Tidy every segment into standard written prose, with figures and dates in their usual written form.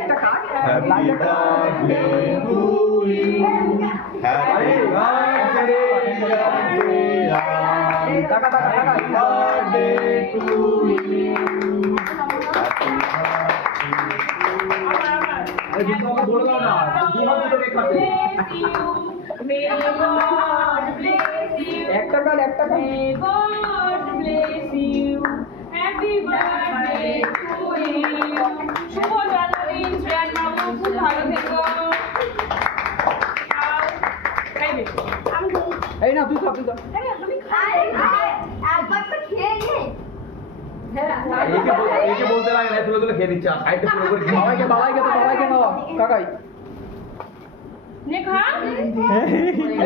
একটা কাট Happy birthday to you. Happy birthday, dear Priya. টাকা টাকা টাকা Happy birthday to you. এই দুটো আমাকে বলে দাও না দু হাত দুটো কেক কাটবে May God bless you. একটা কাট একটা কাট May God bless you. Happy birthday to you. শুভ জন্মদিন শ্রেয়ান বাবু, খুব ভালো থেকো। খাইবে? এই না তুই খা তুই খা তুমি খাই। একে বলতে লাগে না তুলে তুলে খেয়ে দিচ্ছে সাইডে পুরো করে খেয়ে বাবাইকে বাবাইকে তো বাবাইকে খাওয়া কাকাই নে খা।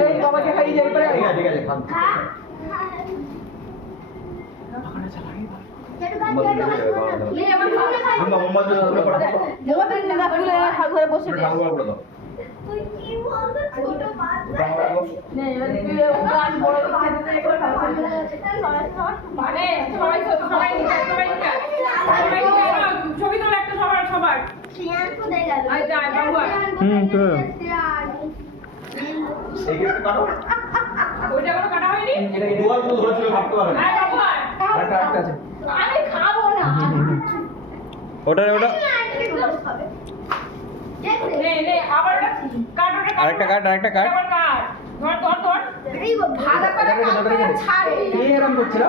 এই বাবাইকে খাই যাই পরে ঠিক আছে খান মোহাম্মদ তুলে পড়া ঠাকুর করে দাও মানে সবাই সবাই নিকা সবাই নিকা সবাই নিকা ছবি তোলা একটা সবার সবার আই যাই বাবু এই কেকটা কাটো ওইটা কোনো কাটা হয়নি এটা দুয়ার তো ধরেছিল ভাবতে পারবে আই বাবু একটা একটা আছে আমি খাবো না ওটা নে নে আবার কাট ওটা আরেকটা কাট আরেকটা কাট আবার কাট ধর ধর ধর ভালো করে ছাড় এই এরকম করছিল